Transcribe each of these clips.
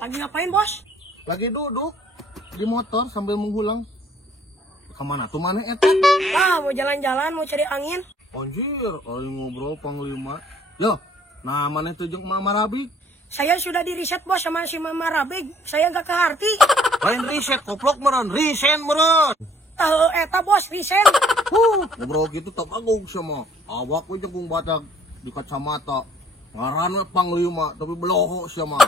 Lagi ngapain, Bos? Lagi duduk di motor sambil menghulang. Kemana tuh mana eta? Ah, mau jalan-jalan, mau cari angin. Anjir, aing ngobrol Panglima. Yo, nah mana tuh jeung Mama Rabik? Saya sudah di riset, Bos, sama si Mama Rabig. Saya gak ke Harti. Lain riset, koplok meren, risen meren. Eta, Bos, risen. Ngobrol gitu tak bagus sama. Awak we jeung badag di kacamata. Ngaranna Panglima, tapi beloho sama.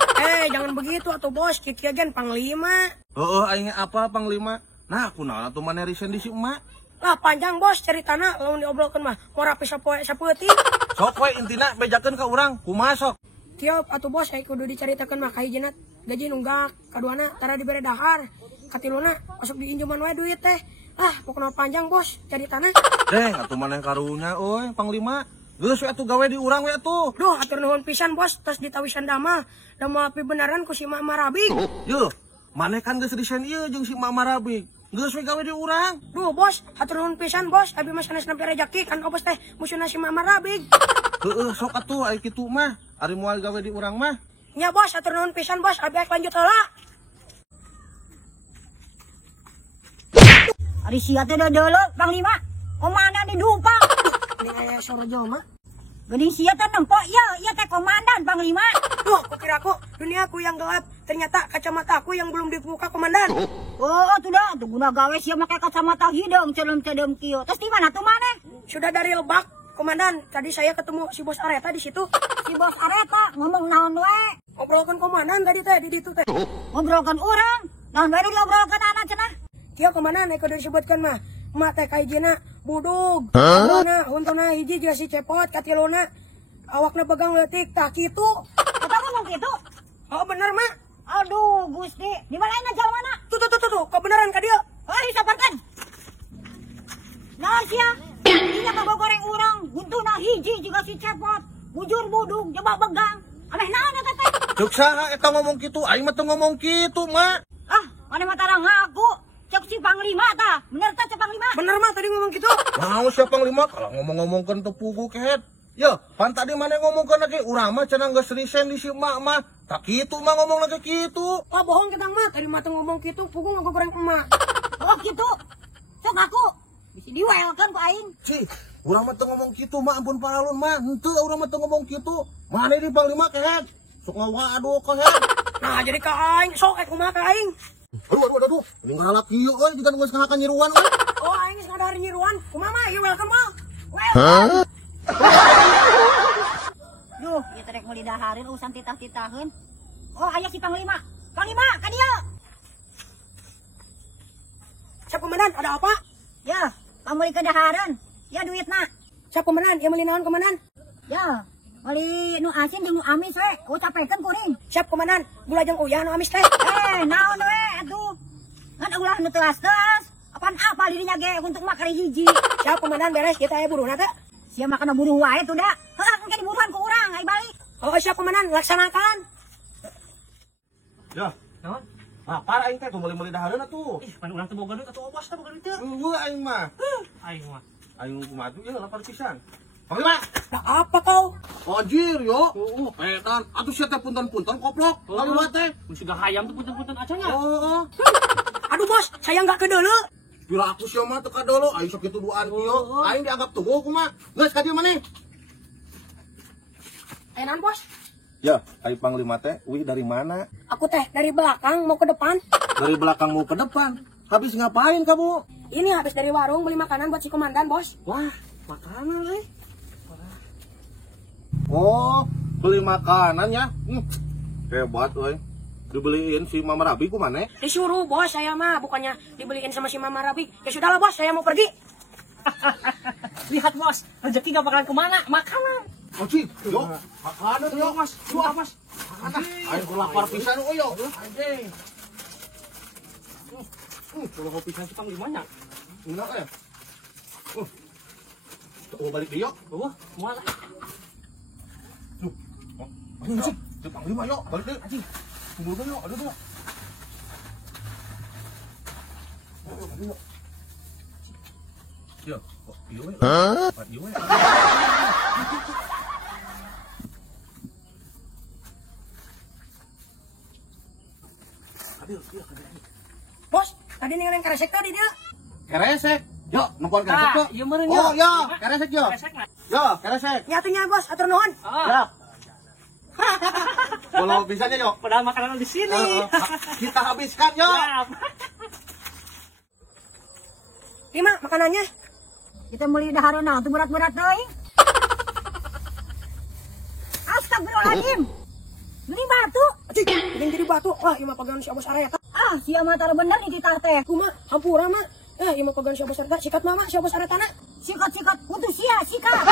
Jangan begitu atuh, Bos. Kiki agen Panglima. Aing apa Panglima? Nah, kunaon atuh mana risen di si emak? Lah panjang, Bos, ceritana lamun diobrolkeun mah. Mau rapi sapoe sapeuting. Sok we intina bejakeun ka urang, kumaha sok? Tiap atuh, Bos, saya kudu dicaritakeun mah kahijina gaji nunggak, kaduana tara dibere dahar, katiluna masuk diinjuman wae duit teh. Pokona panjang, Bos, caritana. Deng, atuh maneh karunya euy Panglima. Geus we atuh gawe di urang we atuh. Duh, atur nuhun pisan, Bos, tos ditawisan dama. Dama api beneran ku si Mama Rabig. Yo, maneh kan geus risen ieu jeung si Mama Rabig. Geus we gawe di urang. Duh, Bos, atur nuhun pisan, Bos. Abi mah sanes nempi rejeki kan obos teh musuhna si Mama Rabig. Heueuh, sok atuh aya kitu mah. Ari moal gawe di urang mah. Nya, Bos, atur nuhun pisan, Bos. Abi lanjut heula. Ari sia teh deuleu Panglima. Komandan di Dupang. Ini aya soro jelema. Geuning sia teh nempo ieu teh komandan Panglima. Duh, kukira aku duniaku yang gelap. Ternyata kacamata aku yang belum dibuka, Komandan. Oh, tuh dah, tuh guna gawe sia make kacamata hidung celem-celem kieu. Terus di mana tuh maneh? Sudah dari Lebak, Komandan. Tadi saya ketemu si Bos Areta di situ. Si Bos Areta ngomong naon we? Ngobrolkan Komandan tadi teh di ditu teh. Ngobrolkan urang. Naon we diobrolkan anak cenah? Kieu Komandan aya kudu disebutkeun mah. Emak teh kahijina budug. Ayeuna untuna hiji juga si cepot, katiluna awakna pegang leutik tah kitu. Eta ngomong kitu? Oh bener, Mak. Aduh, Gusti. Di mana jalmana? Tuh, kebenaran ka dieu. Sabarkan. Nah sia, dinya kagok goreng urang, guntuna hiji juga si cepot. Bujur budug, coba begang. Aneh naon eta teh? Ceuk saha eta ngomong kitu? Aing mah teu ngomong kitu, Mak. Maneh mah tara ngaku. Cek si Panglima tah. Bener teh cek Panglima? Bener, Mak, tadi ngomong gitu. Mau sia Panglima kalau ngomong-ngomongkeun teu pugu kehet. Yo, pan tadi mana ngomongkeun lagi urang mah cenah geus risen di si emak mah. Tak kitu mah ngomong lagi kitu. Oh, bohong kita mah. Tadi mah teu ngomong gitu, pugu ngagok goreng emak. Oh gitu. Cek aku. Bisa diwelkeun ku aing. Cih, urang mah teu ngomong kitu mah ampun palun mah. Henteu urang mah teu ngomong kitu. Mane di Panglima kehet. Sok ngawaduh kehet. Nah, jadi ka aing sok kumaha ka aing. Aduh. Ini ngalak kieu euy jika geus ngahakan nyiruan euy. Oh, aing geus ngadahar nyiruan. Kumaha mah? Ieu welcome mah. Hah? Duh, ieu teh rek meuli dahareun urusan titah-titaheun. Oh, aya si Panglima. Panglima, ka dieu. Siap, Komandan, ada apa? Ya, pamuli ke dahareun. Ya duitna. Siap, Komandan. Ieu meuli naon, Komandan? Ya, meuli nu asin jeung nu amis we. Ucapekeun kuring. Siap, Komandan. Gula jeung uyah nu amis teh. Naon we atuh? Ngan ulah nu telas-telas. Apaan apa dirinya ge untuk makari hiji. Siap, Komandan, beres kita aya buruhna teh. Sia mah kana buruh wae tuh da. Heuh, engke diburuhan ku urang ai balik. Oh, siap, Komandan, laksanakan. Ya, naon? Lapar aing teh tuh meuli-meuli dahareun atuh. Ih, pan urang teh boga duit atuh obos teh boga duit teh. Eueuh aing mah. Aing mah. Aing kumaha tuh ya lapar pisan. Panglima. Nah, apa kau? Anjir yo. Edan atuh sia teh punten-punten koplok. Panglima teh. Mun siga hayam teh punten-punten acanya. Oh. Aduh, Bos, saya nggak kedeuleu. Pila aku sia mah teu kadolo. Aing sok kitu duaan kieu. Aing dianggap tugu kumaha. Geus ka dieu maneh. Enan, Bos? Ya, ai Panglima teh, wih dari mana? Aku teh dari belakang mau ke depan. Dari belakang mau ke depan. Habis ngapain kamu? Ini habis dari warung beli makanan buat si Komandan, Bos. Wah, makanan nih. Oh, beli makanan ya? Hebat, woy. Dibeliin si Mama Rabi ku mana? Disuruh, Bos, saya mah. Bukannya dibeliin sama si Mama Rabi. Ya sudahlah, Bos, saya mau pergi. Lihat bos, rezeki gak bakalan kemana, makanan. Oh, Ci, yo, makanan yo, Mas, dua mas. ayo ku lapar pisan yo. Anjing. Kalau kopi pisan si Panglimanya. Enak ya? Coba balik dia. Wah, mual. Anjing, Ci, di Panglima yo, balik deh. Anjing, tunggu dulu, aduh dulu. Aduh. Yo, kok iya we? Iya we. Bos, tadi ninggalin karesek tadi dia. Keresek. Yo, numpun keresek Ah, yo. ieu meureun Oh, yo. yo, keresek yo. Resek na. Yo, keresek. Nyatunya bos, atur nuhun. Ah, Ya. Kalau bisanya yo. padahal makanan di sini. Kita habiskan yo. Siap. Lima makanannya. Kita meuli dahareuna teu berat-berat deui. Astagfirullahaladzim. Ini batu. Cik, ini jadi batu. Wah, ima pegangan si abos areta. Ah, sia mah tara bener nih titah teh. Kuma, hampura mah. Ima pegangan si abos areta. Sikat mama si abos areta na. Sikat-sikat, untuk sia, sikat.